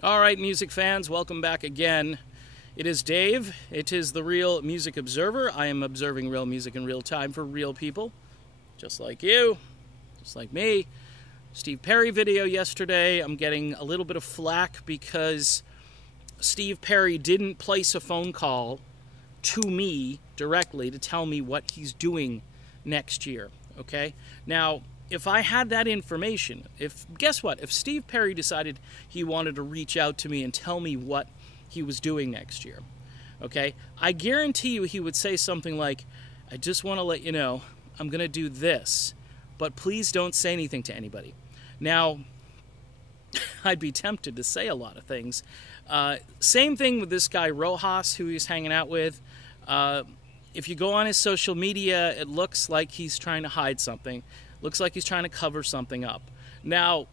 All right, music fans, welcome back again. It is Dave. It is the Real Music Observer. I am observing real music in real time for real people, just like you, just like me. Steve Perry video yesterday. I'm getting a little bit of flack because Steve Perry didn't place a phone call to me directly to tell me what he's doing next year, okay? Now, if I had that information, guess what? If Steve Perry decided he wanted to reach out to me and tell me what he was doing next year, okay, I guarantee you he would say something like, I just want to let you know I'm going to do this, but please don't say anything to anybody. Now, I'd be tempted to say a lot of things. Same thing with this guy Rojas, who he's hanging out with. If you go on his social media, it looks like he's trying to hide something. Looks like he's trying to cover something up. Now,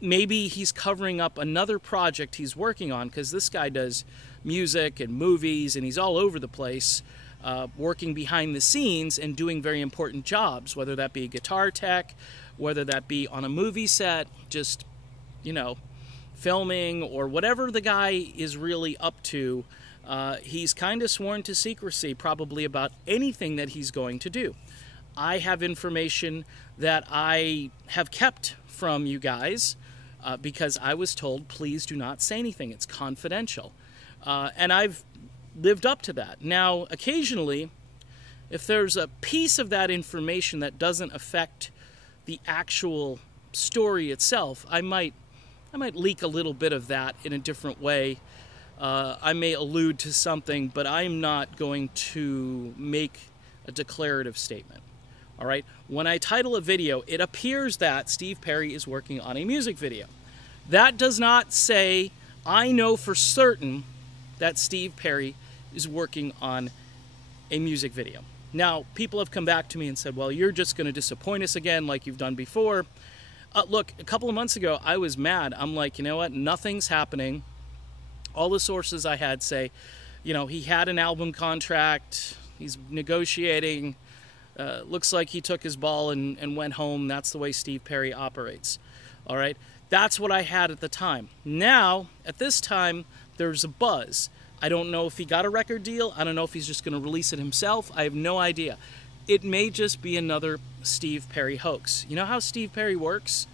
maybe he's covering up another project he's working on, because this guy does music and movies, and he's all over the place, working behind the scenes and doing very important jobs, whether that be guitar tech, whether that be on a movie set, just, you know, filming, or whatever the guy is really up to. He's kind of sworn to secrecy, probably about anything that he's going to do. I have information that I have kept from you guys because I was told, please do not say anything. It's confidential. And I've lived up to that. Now, occasionally, if there's a piece of that information that doesn't affect the actual story itself, I might leak a little bit of that in a different way. I may allude to something, but I'm not going to make a declarative statement. All right? When I title a video, it appears that Steve Perry is working on a music video. That does not say I know for certain that Steve Perry is working on a music video. Now, people have come back to me and said, well, you're just going to disappoint us again like you've done before. Look, a couple of months ago, I was mad. I'm like, you know what? Nothing's happening. All the sources I had say, you know, he had an album contract. He's negotiating. Looks like he took his ball and went home. That's the way Steve Perry operates. All right? That's what I had at the time. Now, at this time, there's a buzz. I don't know if he got a record deal. I don't know if he's just going to release it himself. I have no idea. It may just be another Steve Perry hoax. You know how Steve Perry works?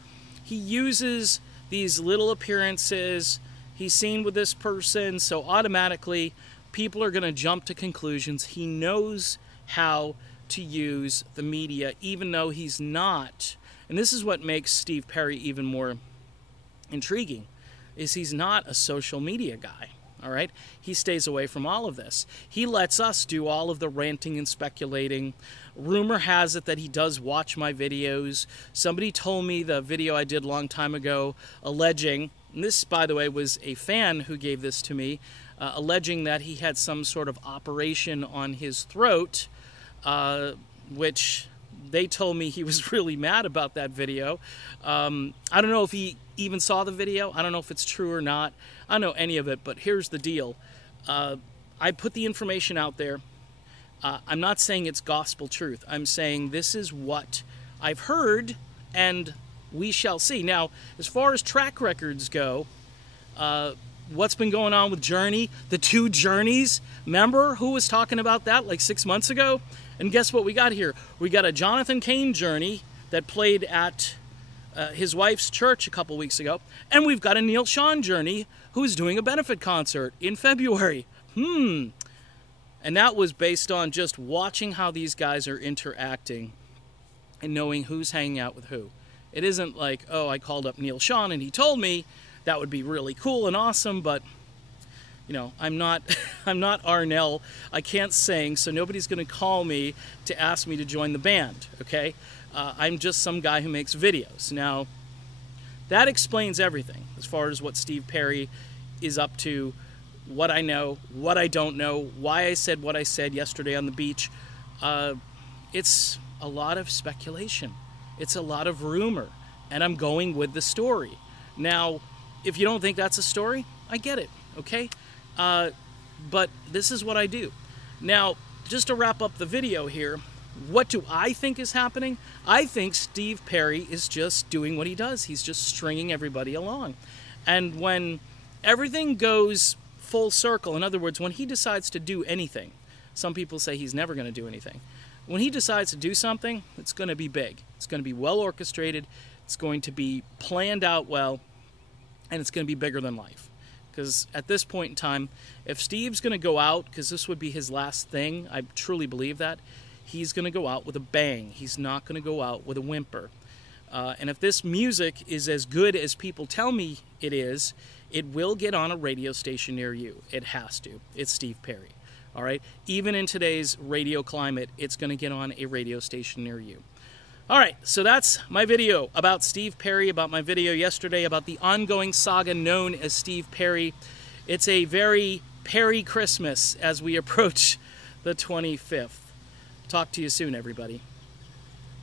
He uses these little appearances. He's seen with this person, so automatically people are going to jump to conclusions. He knows how to use the media, even though he's not. And this is what makes Steve Perry even more intriguing, is he's not a social media guy. All right? He stays away from all of this. He lets us do all of the ranting and speculating. Rumor has it that he does watch my videos. Somebody told me the video I did a long time ago alleging, and this, by the way, was a fan who gave this to me, alleging that he had some sort of operation on his throat, which they told me he was really mad about that video. I don't know if he even saw the video. I don't know if it's true or not. I don't know any of it, but here's the deal. I put the information out there. I'm not saying it's gospel truth. I'm saying this is what I've heard, and we shall see. Now, as far as track records go, what's been going on with Journey, the two Journeys? Remember who was talking about that like 6 months ago? And guess what we got here? We got a Jonathan Cain Journey that played at his wife's church a couple weeks ago. And we've got a Neil Sean Journey who's doing a benefit concert in February. And that was based on just watching how these guys are interacting and knowing who's hanging out with who. It isn't like, oh, I called up Neil Sean and he told me. That would be really cool and awesome, but you know, I'm not Arnell. I can't sing, so nobody's going to call me to ask me to join the band, okay? I'm just some guy who makes videos. Now, that explains everything as far as what Steve Perry is up to, what I know, what I don't know, why I said what I said yesterday on the beach. It's a lot of speculation. It's a lot of rumor, and I'm going with the story. Now, if you don't think that's a story, I get it, okay? But this is what I do. Now, just to wrap up the video here, what do I think is happening? I think Steve Perry is just doing what he does. He's just stringing everybody along. And when everything goes full circle. In other words, when he decides to do anything, some people say he's never going to do anything. When he decides to do something, it's going to be big. It's going to be well orchestrated. It's going to be planned out well, and it's going to be bigger than life. Because at this point in time, if Steve's going to go out, because this would be his last thing, I truly believe that, he's going to go out with a bang. He's not going to go out with a whimper. And if this music is as good as people tell me it is, it will get on a radio station near you. It has to. It's Steve Perry. All right? Even in today's radio climate, it's going to get on a radio station near you. All right, so that's my video about Steve Perry, about my video yesterday about the ongoing saga known as Steve Perry. It's a very Perry Christmas as we approach the 25th. Talk to you soon, everybody.